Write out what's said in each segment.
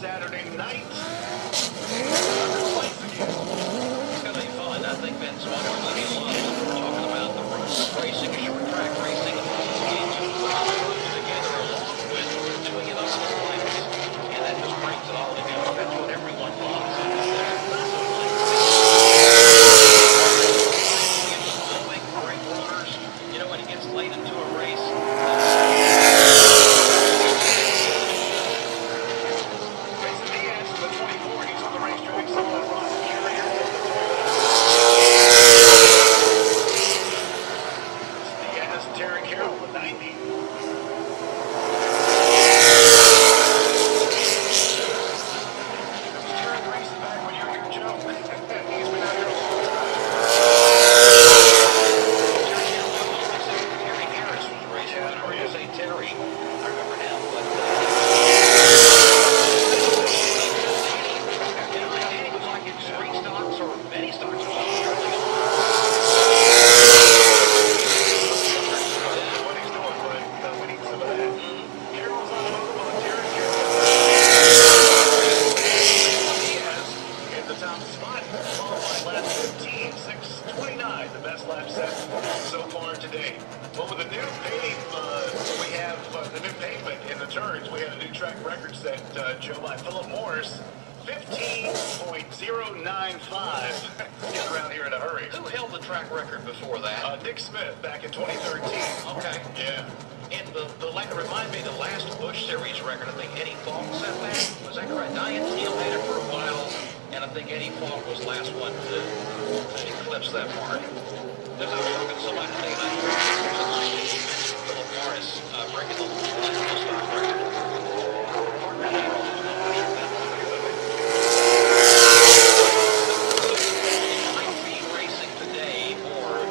Saturday night. It's going to be fun. I think that's what everybody loves. We're talking about the racing, short track racing, getting two roads together along with doing it on the flights. And that just brings it all together. That's what everyone loves. Great rotors. You know, when it gets late into a race, back in 2013. okay. Yeah. And remind me, the last Busch Series record, I think Eddie Falk set that. Was that correct? Diane Teal had it for a while, and I think Eddie Falk was the last one to eclipse that mark. As I was talking to somebody today, and I heard Philip Morris breaking the national stock record. Racing today, or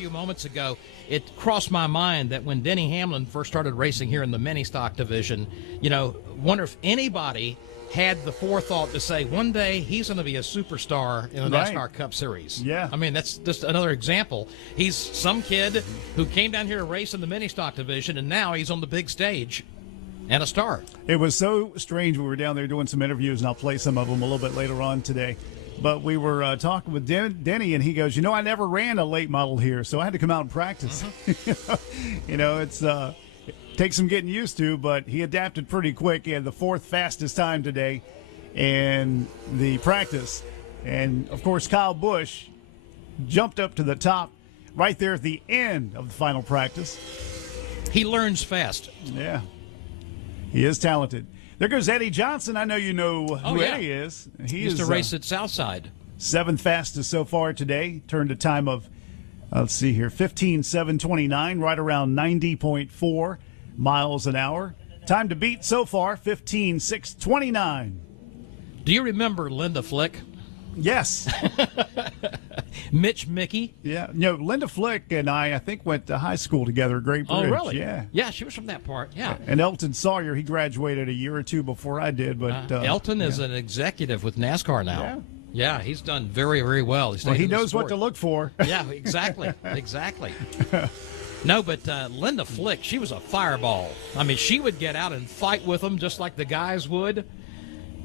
few moments ago, it crossed my mind that when Denny Hamlin first started racing here in the mini stock division, wonder if anybody had the forethought to say one day he's going to be a superstar in the NASCAR Cup Series. Yeah. I mean, that's just another example. He's some kid who came down here to race in the mini stock division, and now he's on the big stage and a star. It was so strange. We were down there doing some interviews, and I'll play some of them a little bit later on today. But we were talking with Denny, and he goes, I never ran a late model here, so I had to come out and practice. It's takes some getting used to, but he adapted pretty quick. He had the 4th fastest time today in the practice. And, of course, Kyle Busch jumped up to the top right there at the end of the final practice. He learns fast. Yeah. He is talented. There goes Eddie Johnson. I know you know who Eddie is. He used to race at Southside. 7th fastest so far today. Turned a time of, let's see here, 15:7:29, right around 90.4 miles an hour. Time to beat so far, 15:6:29. Do you remember Linda Flick? Yes. Mitch Mickey? Yeah. Linda Flick and I think, went to high school together at Great Bridge. Oh, really? Yeah. Yeah, she was from that part, yeah. And Elton Sawyer, he graduated a year or two before I did. But Elton is an executive with NASCAR now. Yeah. Yeah, he's done very, very well. He knows what to look for. Yeah, exactly. Exactly. No, but Linda Flick, she was a fireball. I mean, she would get out and fight with them just like the guys would.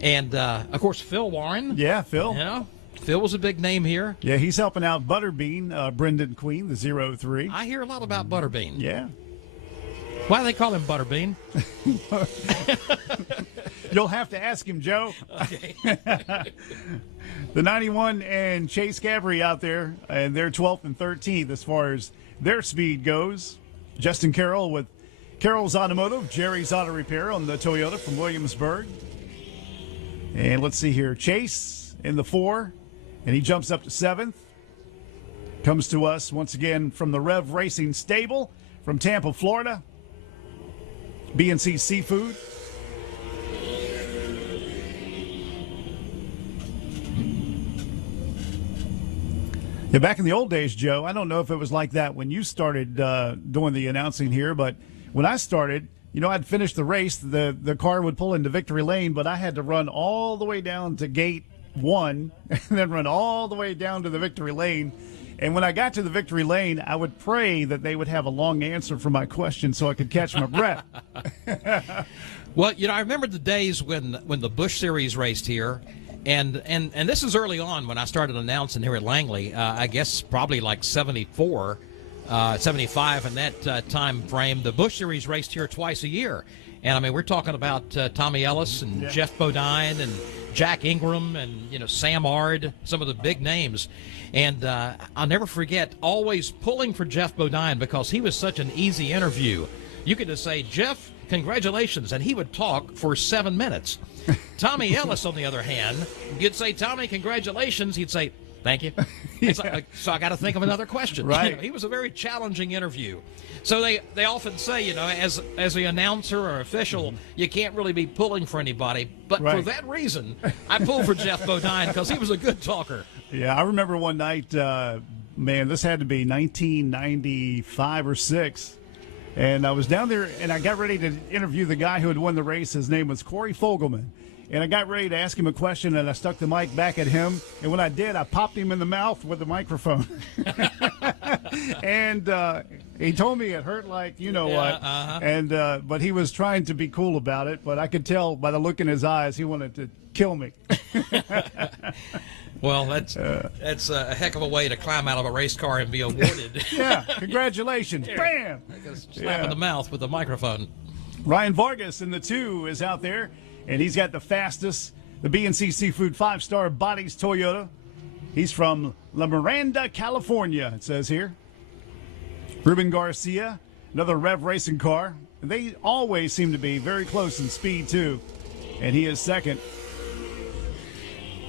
And, of course, Phil Warren. Yeah, Phil. Phil was a big name here. Yeah, he's helping out Butterbean, Brendan Queen, the 03. I hear a lot about Butterbean. Yeah. Why do they call him Butterbean? You'll have to ask him, Joe. Okay. The 91 and Chase Gabry out there, and they're 12th and 13th as far as their speed goes. Justin Carroll with Carroll's Automotive, Jerry's Auto Repair on the Toyota from Williamsburg. And let's see here, Chase in the 4, and he jumps up to 7th. Comes to us once again from the Rev Racing Stable from Tampa, Florida. B&C Seafood. Yeah, back in the old days, Joe, I don't know if it was like that when you started doing the announcing here, but when I started, I'd finish the race, the car would pull into victory lane, but I had to run all the way down to gate 1 and then run all the way down to the victory lane. And when I got to the victory lane, I would pray that they would have a long answer for my question so I could catch my breath. Well, I remember the days when the Busch Series raced here, and this is early on when I started announcing here at Langley. I guess probably like 74, 75 in that time frame. The Busch Series raced here twice a year. And, I mean, we're talking about Tommy Ellis and Jeff Bodine and Jack Ingram and, Sam Ard, some of the big names. And I'll never forget always pulling for Jeff Bodine because he was such an easy interview. You could just say, Jeff, congratulations, and he would talk for 7 minutes. Tommy Ellis, on the other hand, you'd say, Tommy, congratulations. He'd say, thank you. It's like, so I got to think of another question. Right. He was a very challenging interview. So they often say, as the announcer or official, you can't really be pulling for anybody. But for that reason, I pulled for Jeff Bodine because he was a good talker. Yeah, I remember one night, this had to be 1995 or 6. And I was down there, and I got ready to interview the guy who had won the race. His name was Corey Fogelman. And I got ready to ask him a question, and I stuck the mic back at him. And when I did, I popped him in the mouth with the microphone. And he told me it hurt like what. And but he was trying to be cool about it. But I could tell by the look in his eyes he wanted to kill me. Well, that's a heck of a way to climb out of a race car and be awarded. Yeah, congratulations. Bam! Slap in the mouth with the microphone. Ryan Vargas in the 2 is out there, and he's got the fastest, the B&C Seafood 5-star bodies Toyota. He's from La Miranda, California, it says here. Ruben Garcia, another Rev Racing car. They always seem to be very close in speed, too, and he is second.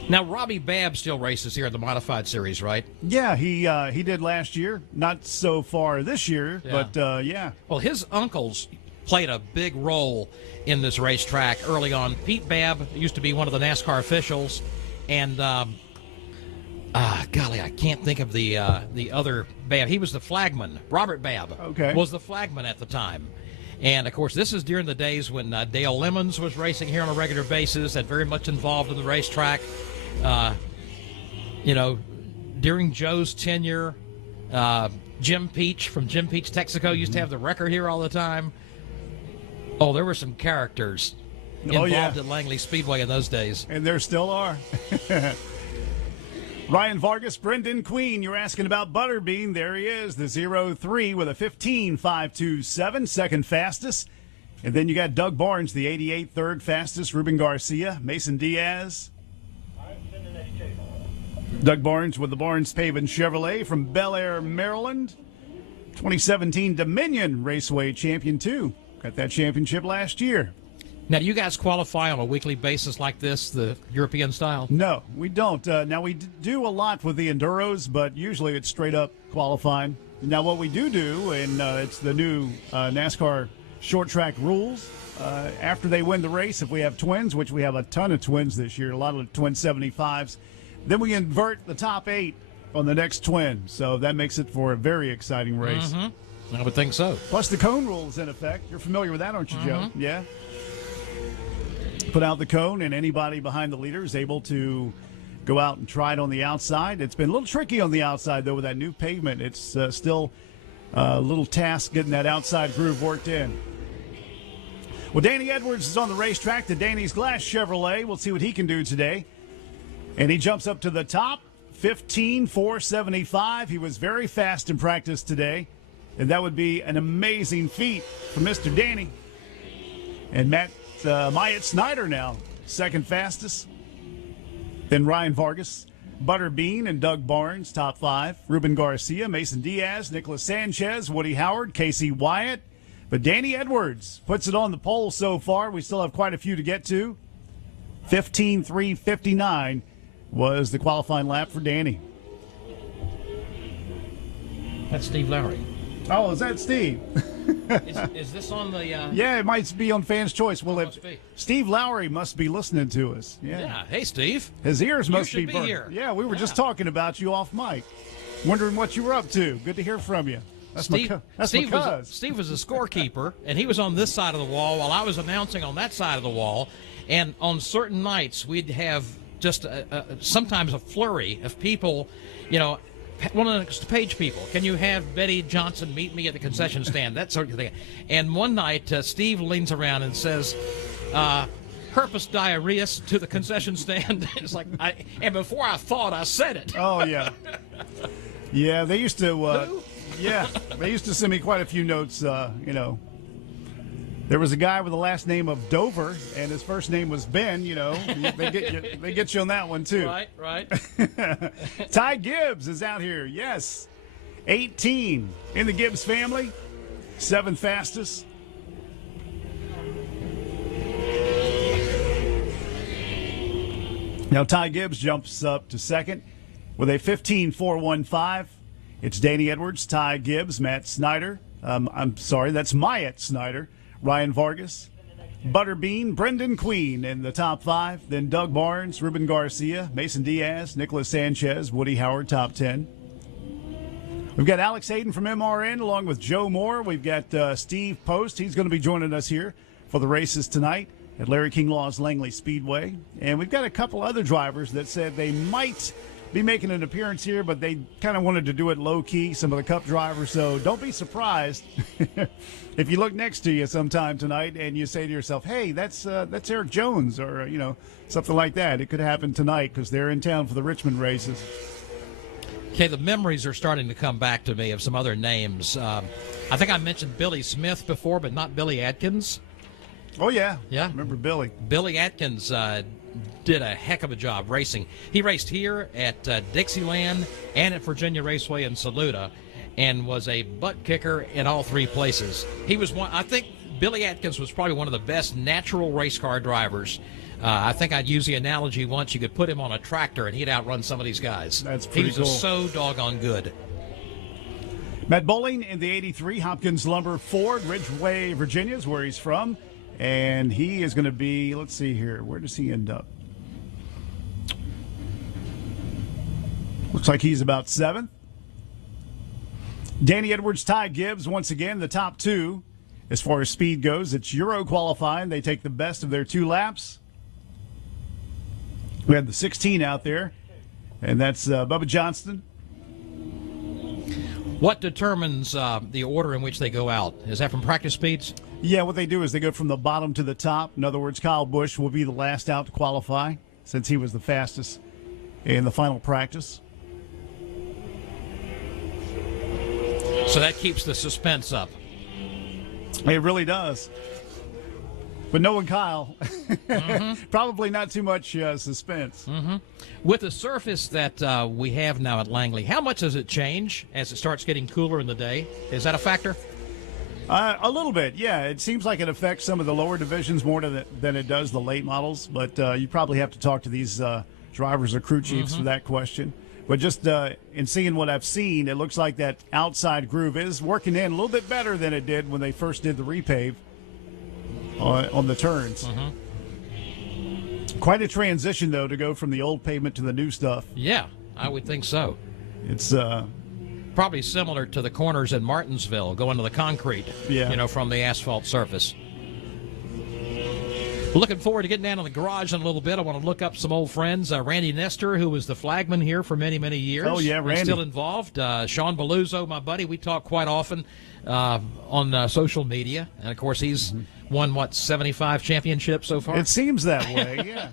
Now, Robbie Babb still races here in the Modified Series, right? Yeah, he did last year. Not so far this year, but yeah. Well, his uncles played a big role in this racetrack early on. Pete Babb used to be one of the NASCAR officials, and Golly, I can't think of the other Babb. He was the flagman. Robert Babb was the flagman at the time. And, of course, this is during the days when Dale Lemons was racing here on a regular basis and very much involved in the racetrack. During Joe's tenure, Jim Peach from Jim Peach Texaco used to have the record here all the time. Oh, there were some characters involved at Langley Speedway in those days. And there still are. Ryan Vargas, Brendan Queen, you're asking about Butterbean. There he is, the 0-3 with a 15.527, second fastest. And then you got Doug Barnes, the 88, third fastest. Ruben Garcia, Mason Diaz. Doug Barnes with the Barnes Pavin Chevrolet from Bel Air, Maryland. 2017 Dominion Raceway champion, too. Got that championship last year. Now, do you guys qualify on a weekly basis like this, the European style? No, we don't. Now, we do a lot with the Enduros, but usually it's straight up qualifying. Now, what we do, and it's the new NASCAR short track rules, after they win the race, if we have twins, which we have a ton of twins this year, a lot of twin 75s, then we invert the top 8 on the next twin. So that makes it for a very exciting race. I would think so. Plus the cone rules in effect. You're familiar with that, aren't you, Joe? Yeah. Put out the cone, and anybody behind the leader is able to go out and try it on the outside. It's been a little tricky on the outside, though, with that new pavement. It's still a little task getting that outside groove worked in. Well, Danny Edwards is on the racetrack, the Danny's Glass Chevrolet. We'll see what he can do today. And he jumps up to the top, 15.475. He was very fast in practice today, and that would be an amazing feat for Mr. Danny. And Myatt Snyder now, second fastest. Then Ryan Vargas, Butterbean, and Doug Barnes, top 5. Ruben Garcia, Mason Diaz, Nicholas Sanchez, Woody Howard, Casey Wyatt. But Danny Edwards puts it on the pole so far. We still have quite a few to get to. 15.359 was the qualifying lap for Danny. That's Steve Lowry. Oh, is that Steve? Is this on the... Yeah, it might be on Fans' Choice. Well, Steve Lowry must be listening to us. Yeah. Hey, Steve. His ears must be burning. Here. Yeah, we were just talking about you off mic. Wondering what you were up to. Good to hear from you. Steve was a scorekeeper, and he was on this side of the wall while I was announcing on that side of the wall. And on certain nights, we'd have just sometimes a flurry of people, one of the page people. Can you have Betty Johnson meet me at the concession stand? That sort of thing. And one night, Steve leans around and says, herpes diarrhea to the concession stand. It's like, and before I thought, I said it. Oh, yeah. Yeah, they used to, they used to send me quite a few notes, There was a guy with the last name of Dover, and his first name was Ben. They get you on that one too. Right. Ty Gibbs is out here. Yes, 18 in the Gibbs family, 7th fastest. Now Ty Gibbs jumps up to second with a 15.415. It's Danny Edwards, Ty Gibbs, Matt Snyder. I'm sorry, that's Myatt Snyder. Ryan Vargas, Butterbean, Brendan Queen in the top 5. Then Doug Barnes, Ruben Garcia, Mason Diaz, Nicholas Sanchez, Woody Howard, top 10. We've got Alex Hayden from MRN along with Joe Moore. We've got Steve Post. He's going to be joining us here for the races tonight at Larry King Law's Langley Speedway. And we've got a couple other drivers that said they might be making an appearance here, but they kind of wanted to do it low-key, some of the Cup drivers. So don't be surprised if you look next to you sometime tonight and you say to yourself, hey, that's Eric Jones, or, something like that. It could happen tonight because they're in town for the Richmond races. Okay, the memories are starting to come back to me of some other names. I think I mentioned Billy Smith before, but not Billy Atkins. Oh, yeah. Yeah. Remember Billy. Billy Atkins did a heck of a job racing. He raced here at Dixieland and at Virginia Raceway in Saluda and was a butt kicker in all 3 places. He was one. I think Billy Atkins was probably one of the best natural race car drivers. I think I'd use the analogy once, you could put him on a tractor and he'd outrun some of these guys. That's pretty cool. He was just so doggone good. Matt Bowling in the 83 Hopkins Lumber Ford, Ridgeway, Virginia is where he's from. And he is going to be, let's see here, where does he end up? Looks like he's about 7th. Danny Edwards, Ty Gibbs, once again, the top 2. As far as speed goes, it's Euro qualifying. They take the best of their 2 laps. We had the 16 out there, and that's Bubba Johnston. What determines the order in which they go out? Is that from practice speeds? Yeah, what they do is they go from the bottom to the top. In other words, Kyle Busch will be the last out to qualify since he was the fastest in the final practice. So that keeps the suspense up. It really does. But knowing Kyle, probably not too much suspense. With the surface that we have now at Langley, how much does it change as it starts getting cooler in the day? Is that a factor? A little bit, yeah. It seems like it affects some of the lower divisions more than it does the late models. But you probably have to talk to these drivers or crew chiefs for that question. But just in seeing what I've seen, it looks like that outside groove is working in a little bit better than it did when they first did the repave on the turns. Quite a transition, though, to go from the old pavement to the new stuff. Yeah, I would think so. It's probably similar to the corners in Martinsville going to the concrete, from the asphalt surface. Looking forward to getting down to the garage in a little bit. I want to look up some old friends. Randy Nestor, who was the flagman here for many, many years. Oh, yeah, Randy. Still involved. Sean Beluzzo, my buddy. We talk quite often on social media. And, of course, he's won, 75 championships so far? It seems that way, yeah.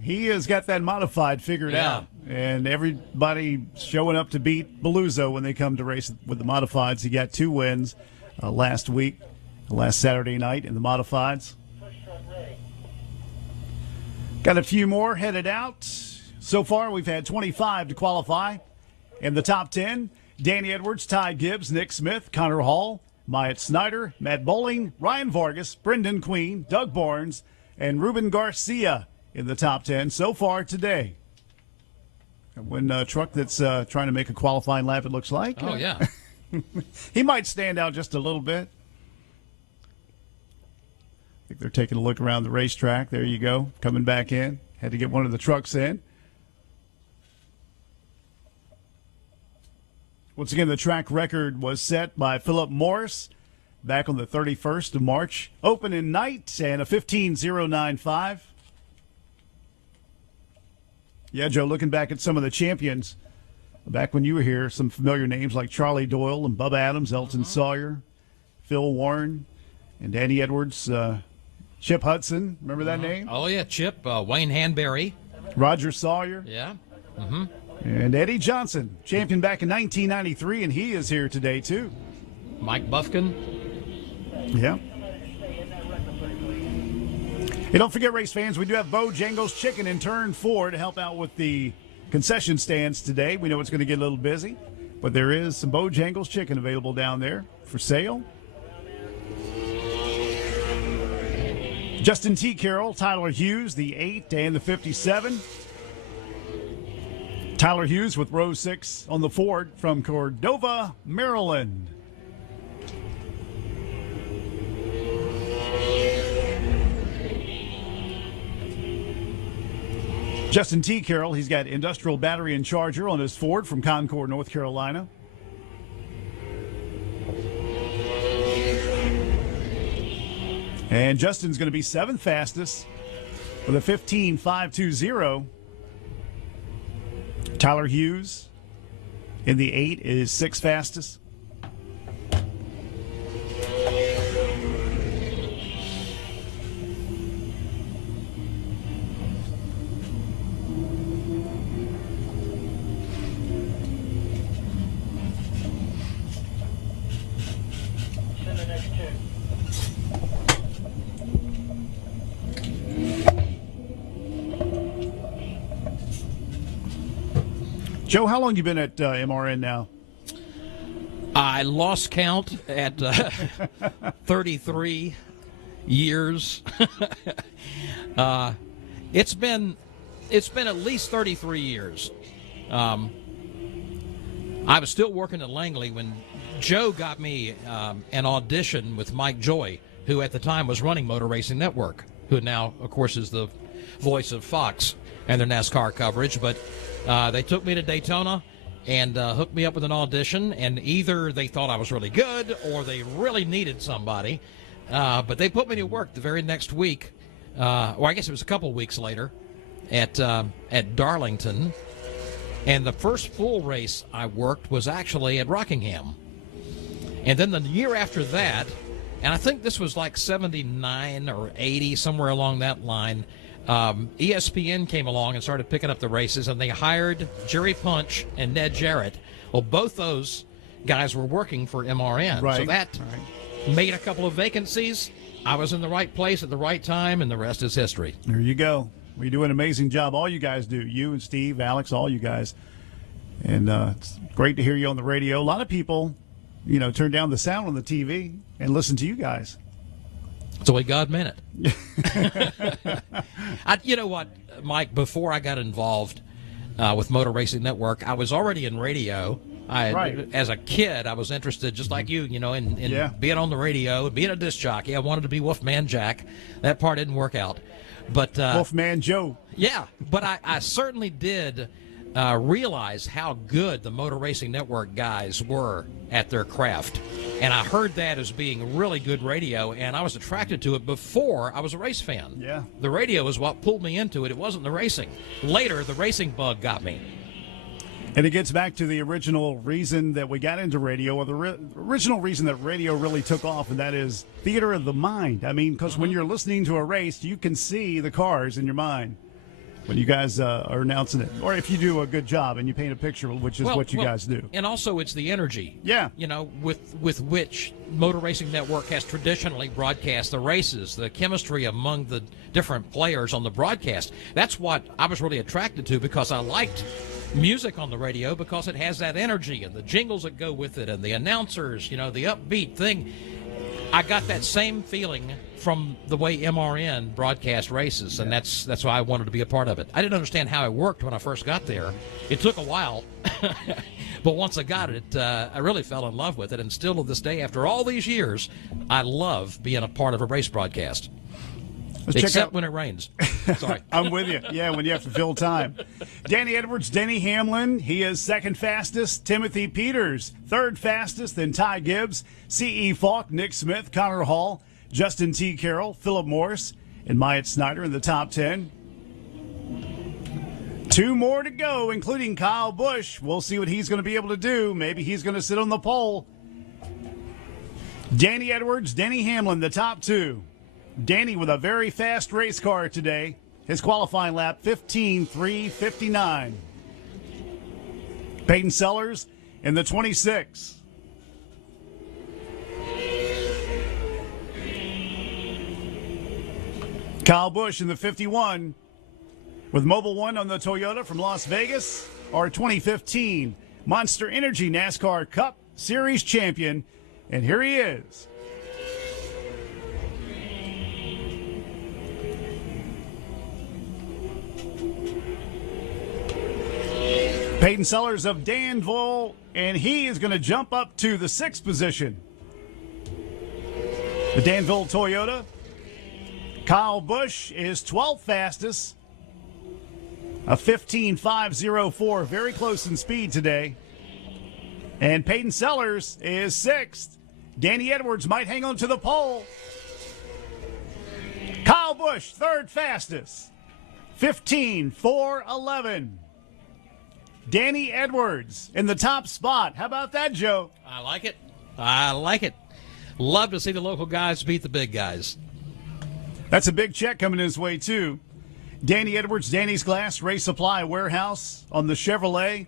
He has got that modified figured out. And everybody showing up to beat Beluzzo when they come to race with the modifieds. He got 2 wins last Saturday night in the modifieds. Got a few more headed out. So far, we've had 25 to qualify. In the top 10, Danny Edwards, Ty Gibbs, Nick Smith, Connor Hall, Myatt Snyder, Matt Bowling, Ryan Vargas, Brendan Queen, Doug Barnes, and Ruben Garcia in the top 10 so far today. When a truck that's trying to make a qualifying lap, it looks like. Oh, yeah. He might stand out just a little bit. I think they're taking a look around the racetrack. There you go. Coming back in. Had to get one of the trucks in. Once again, the track record was set by Philip Morris back on the 31st of March. Opening night and a 15.095. Yeah, Joe, looking back at some of the champions, back when you were here, some familiar names like Charlie Doyle and Bubba Adams, Elton Sawyer, Phil Warren, and Danny Edwards, Chip Hudson. Remember that name? Oh, yeah, Chip. Wayne Hanbury. Roger Sawyer. Yeah. And Eddie Johnson, champion back in 1993, and he is here today, too. Mike Buffkin. Yeah. Hey, don't forget, race fans, we do have Bojangles Chicken in turn 4 to help out with the concession stands today. We know it's going to get a little busy, but there is some Bojangles Chicken available down there for sale. Justin T. Carroll, Tyler Hughes, the 8 and the 57. Tyler Hughes with row 6 on the Ford from Cordova, Maryland. Justin T. Carroll, he's got industrial battery and charger on his Ford from Concord, North Carolina. And Justin's going to be 7th fastest with a 15.520. Tyler Hughes in the 8 is 6th fastest. Joe, how long have you been at MRN now? I lost count at 33 years. It's been at least 33 years. I was still working at Langley when Joe got me an audition with Mike Joy, who at the time was running Motor Racing Network, who now, of course, is the voice of Fox and their NASCAR coverage. But they took me to Daytona, and hooked me up with an audition. And either they thought I was really good or they really needed somebody. But they put me to work the very next week. Or I guess it was a couple weeks later at Darlington. And the first full race I worked was actually at Rockingham. And then the year after that, and I think this was like 79 or 80, somewhere along that line, ESPN came along and started picking up the races, and they hired Jerry Punch and Ned Jarrett. Well, both those guys were working for MRN. Right. So that made a couple of vacancies. I was in the right place at the right time, and the rest is history. There you go. We do an amazing job. All you guys do. You and Steve, Alex, all you guys. And it's great to hear you on the radio. A lot of people, turn down the sound on the TV and listen to you guys. That's the way God meant it. You know what, Mike, before I got involved with Motor Racing Network, I was already in radio. As a kid, I was interested, just like you, in being on the radio, being a disc jockey. I wanted to be Wolfman Jack. That part didn't work out. But Wolfman Joe. Yeah, but I certainly did realize how good the Motor Racing Network guys were at their craft. And I heard that as being really good radio, and I was attracted to it before I was a race fan. Yeah. The radio was what pulled me into it. It wasn't the racing. Later, the racing bug got me. And it gets back to the original reason that we got into radio, or the original reason that radio really took off, and that is theater of the mind. I mean, because when you're listening to a race, you can see the cars in your mind when you guys are announcing it. Or if you do a good job and you paint a picture, which is what you guys do. And also it's the energy. Yeah. With which Motor Racing Network has traditionally broadcast the races, the chemistry among the different players on the broadcast. That's what I was really attracted to, because I liked music on the radio because it has that energy and the jingles that go with it and the announcers, the upbeat thing. I got that same feeling from the way MRN broadcast races, and that's why I wanted to be a part of it. I didn't understand how it worked when I first got there. It took a while, but once I got it, I really fell in love with it, and still to this day, after all these years, I love being a part of a race broadcast. Except when it rains. Sorry. I'm with you. Yeah, when you have to fill time. Danny Edwards, Denny Hamlin, he is second fastest. Timothy Peters, third fastest. Then Ty Gibbs, C.E. Falk, Nick Smith, Connor Hall, Justin T. Carroll, Philip Morris, and Myatt Snyder in the top 10. Two more to go, including Kyle Busch. We'll see what he's going to be able to do. Maybe he's going to sit on the pole. Danny Edwards, Denny Hamlin, the top two. Danny with a very fast race car today. His qualifying lap, 15.359. Peyton Sellers in the 26. Kyle Busch in the 51. With Mobile One on the Toyota from Las Vegas, our 2015 Monster Energy NASCAR Cup Series champion. And here he is. Peyton Sellers of Danville, and he is going to jump up to the 6th position. The Danville Toyota. Kyle Busch is 12th fastest. A 15.504, very close in speed today. And Peyton Sellers is 6th. Danny Edwards might hang on to the pole. Kyle Busch, 3rd fastest. 15.411. Danny Edwards in the top spot. How about that, Joe? I like it. I like it. Love to see the local guys beat the big guys. That's a big check coming his way, too. Danny Edwards, Danny's Glass Race Supply Warehouse on the Chevrolet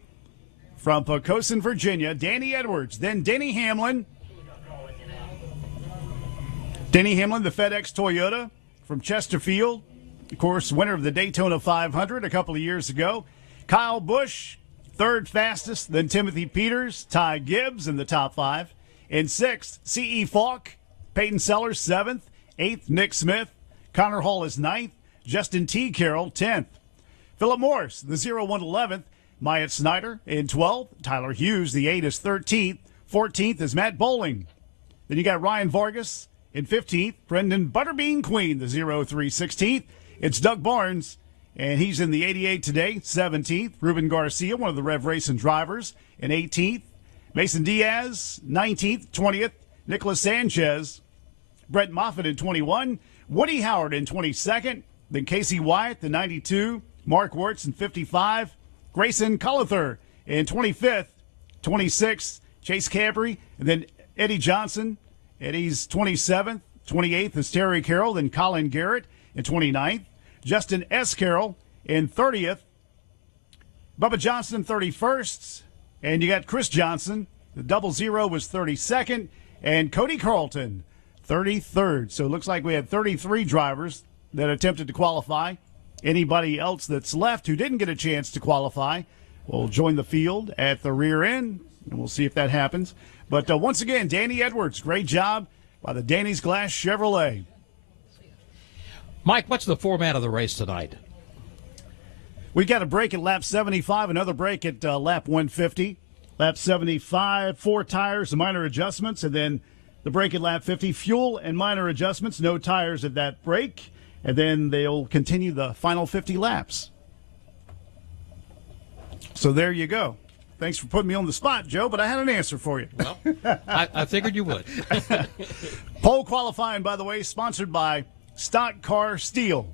from Pocosin, Virginia. Danny Edwards, then Denny Hamlin. Denny Hamlin, the FedEx Toyota from Chesterfield. Of course, winner of the Daytona 500 a couple of years ago. Kyle Busch, 3rd fastest, then Timothy Peters, Ty Gibbs in the top 5. In 6th, C.E. Falk, Peyton Sellers, 7th. 8th, Nick Smith. Connor Hall is 9th. Justin T. Carroll, 10th. Philip Morris, the 0-1 11th. Myatt Snyder in 12th. Tyler Hughes, the 8 is 13th. 14th is Matt Bowling. Then you got Ryan Vargas in 15th. Brendan Butterbean Queen, the 0-3 16th. It's Doug Barnes and he's in the 88 today, 17th. Ruben Garcia, one of the Rev Racing drivers, in 18th. Mason Diaz, 19th, 20th. Nicholas Sanchez, Brett Moffitt in 21. Woody Howard in 22nd. Then Casey Wyatt, the 92. Mark Wirtz in 55. Grayson Collether in 25th. 26th, Chase Cabry. And then Eddie Johnson. Eddie's 27th. 28th is Terry Carroll. Then Colin Garrett in 29th. Justin S. Carroll in 30th. Bubba Johnson 31st. And you got Chris Johnson. The 00 was 32nd. And Cody Carlton, 33rd. So it looks like we had 33 drivers that attempted to qualify. Anybody else that's left who didn't get a chance to qualify will join the field at the rear end, and we'll see if that happens. But once again, Danny Edwards, great job by the Danny's Glass Chevrolet. Mike, what's the format of the race tonight? We got a break at lap 75, another break at lap 150. Lap 75, 4 tires, minor adjustments, and then the break at lap 50, fuel and minor adjustments, no tires at that break, and then they'll continue the final 50 laps. So there you go. Thanks for putting me on the spot, Joe, but I had an answer for you. Well, I figured you would. Pole qualifying, by the way, sponsored by Stock Car Steel.